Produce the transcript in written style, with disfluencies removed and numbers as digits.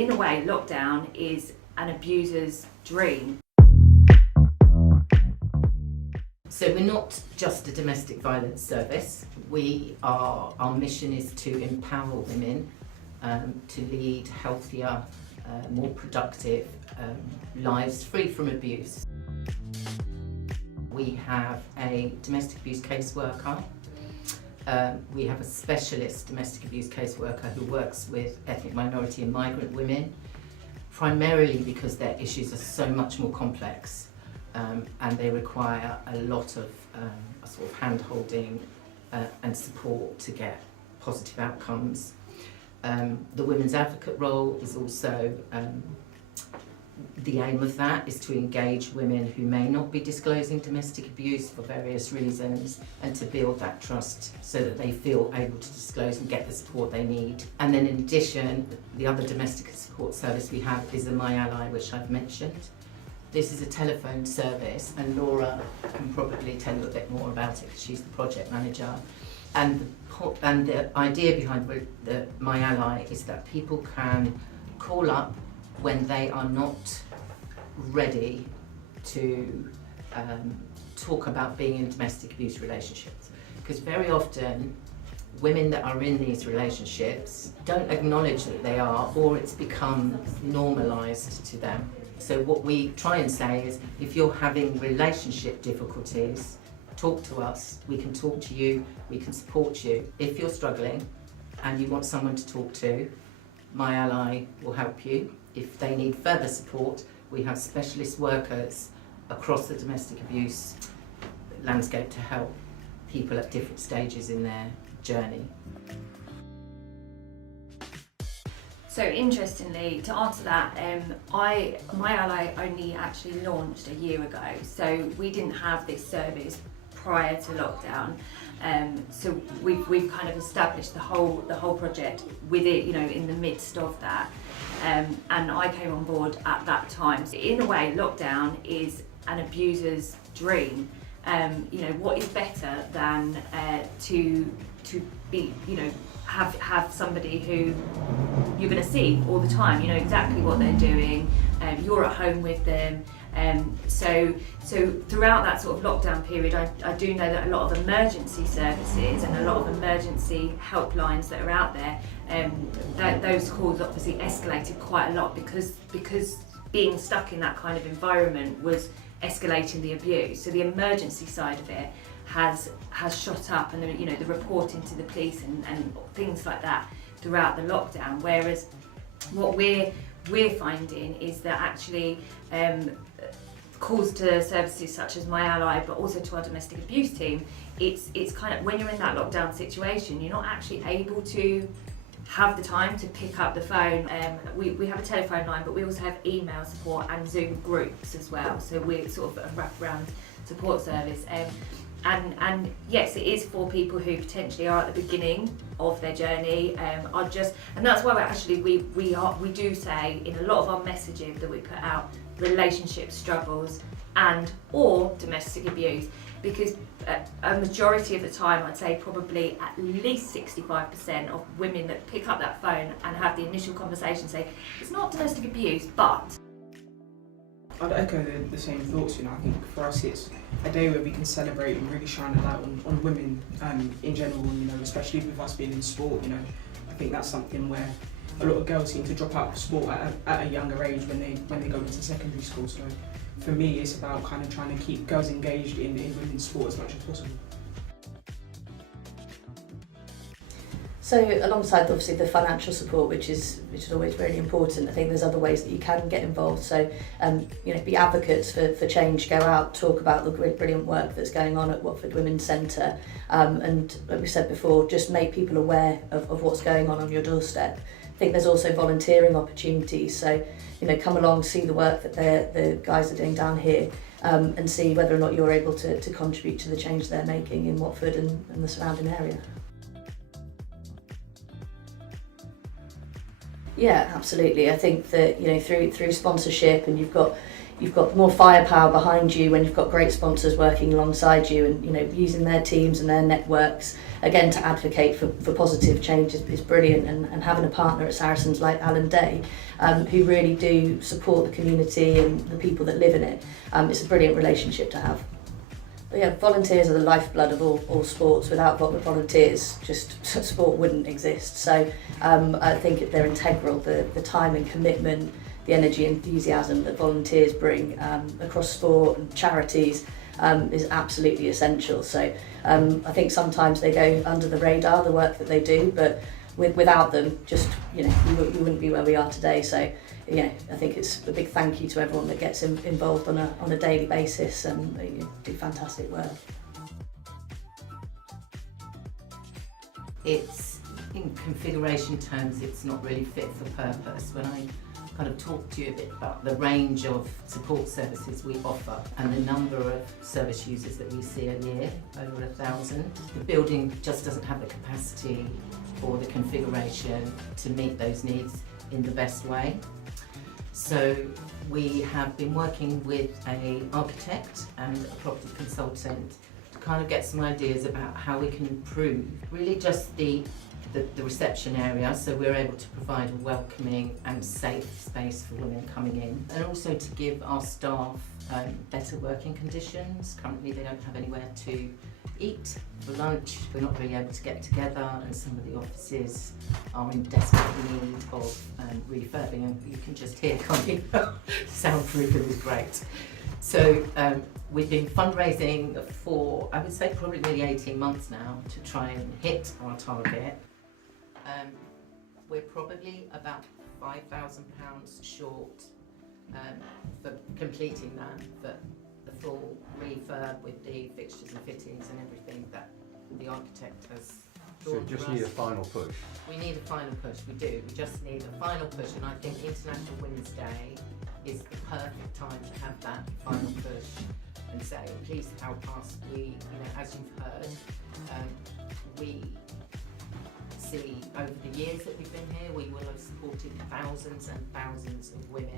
in a way, lockdown is an abuser's dream. So we're not just a domestic violence service. Our mission is to empower women to lead healthier, more productive lives free from abuse. We have a domestic abuse caseworker. We have a specialist domestic abuse caseworker who works with ethnic minority and migrant women, primarily because their issues are so much more complex. And they require a lot of sort of hand-holding and support to get positive outcomes. The women's advocate role is also, the aim of that is to engage women who may not be disclosing domestic abuse for various reasons, and to build that trust so that they feel able to disclose and get the support they need. And then in addition, the other domestic support service we have is the My Ally, which I've mentioned. This is a telephone service, and Laura can probably tell you a bit more about it because she's the project manager. And the idea behind the My Ally is that people can call up when they are not ready to talk about being in domestic abuse relationships. Because very often, women that are in these relationships don't acknowledge that they are, or it's become normalised to them. So what we try and say is, if you're having relationship difficulties, talk to us, we can talk to you, we can support you. If you're struggling and you want someone to talk to, My Ally will help you. If they need further support, we have specialist workers across the domestic abuse landscape to help people at different stages in their journey. So interestingly, to answer that, My Ally only actually launched a year ago, so we didn't have this service prior to lockdown. So we've kind of established the whole project with it, you know, in the midst of that. And I came on board at that time. So in a way, lockdown is an abuser's dream. You know, what is better than to be, you know, have somebody who you're going to see all the time, you know exactly what they're doing, you're at home with them. So throughout that sort of lockdown period, I do know that a lot of emergency services and a lot of emergency helplines that are out there, those calls obviously escalated quite a lot because being stuck in that kind of environment was escalating the abuse. So the emergency side of it has shot up, and you know, the reporting to the police and things like that throughout the lockdown. Whereas what we're finding is that actually calls to services such as My Ally, but also to our domestic abuse team, it's kind of, when you're in that lockdown situation, you're not actually able to have the time to pick up the phone. We have a telephone line, but we also have email support and Zoom groups as well. So we're sort of a wraparound support service. And yes, it is for people who potentially are at the beginning of their journey, and that's why we do say in a lot of our messaging that we put out relationship struggles and or domestic abuse, because a majority of the time, I'd say probably at least 65% of women that pick up that phone and have the initial conversation say, it's not domestic abuse, but... I'd echo the same thoughts. You know, I think for us it's a day where we can celebrate and really shine a light on women in general. You know, especially with us being in sport. You know, I think that's something where a lot of girls seem to drop out of sport at a younger age when they go into secondary school. So for me, it's about kind of trying to keep girls engaged in women's sport as much as possible. So alongside obviously the financial support, which is always really important, I think there's other ways that you can get involved. So you know, be advocates for change, go out, talk about the brilliant work that's going on at Watford Women's Centre, and like we said before, just make people aware of what's going on your doorstep. I think there's also volunteering opportunities, so you know, come along, see the work that the guys are doing down here, and see whether or not you're able to contribute to the change they're making in Watford and the surrounding area. Yeah, absolutely. I think that, you know, through sponsorship, and you've got, you've got more firepower behind you when you've got great sponsors working alongside you, and using their teams and their networks again to advocate for positive change is brilliant, and having a partner at Saracens like Alan Day, who really do support the community and the people that live in it. It's a brilliant relationship to have. But yeah, volunteers are the lifeblood of all sports. Without volunteers, just sport wouldn't exist. So I think they're integral. The time and commitment, the energy and enthusiasm that volunteers bring across sport and charities is absolutely essential. So I think sometimes they go under the radar, the work that they do, but without them, just we wouldn't be where we are today. So I think it's a big thank you to everyone that gets involved on a daily basis, and do fantastic work. It's, in configuration terms, it's not really fit for purpose. When I kind of talk to you a bit about the range of support services we offer and the number of service users that we see a year, over 1,000, the building just doesn't have the capacity or the configuration to meet those needs in the best way. So we have been working with an architect and a property consultant to kind of get some ideas about how we can improve really just the reception area, so we're able to provide a welcoming and safe space for women coming in, and also to give our staff better working conditions. Currently they don't have anywhere to eat for lunch, we're not really able to get together, and some of the offices are in desperate need of refurbing, and you can just hear, can't you? Soundproofing is great. So we've been fundraising for, I would say, probably nearly 18 months now to try and hit our target. We're probably about £5,000 short for completing that, but the full refurb with the fixtures and fittings and everything that the architect has So you just need a final push. We need a final push, we do. We just need a final push, and I think International Women's Day is the perfect time to have that final push and say, please help us. We, as you've heard, we see over the years that we've been here, we will have supported thousands and thousands of women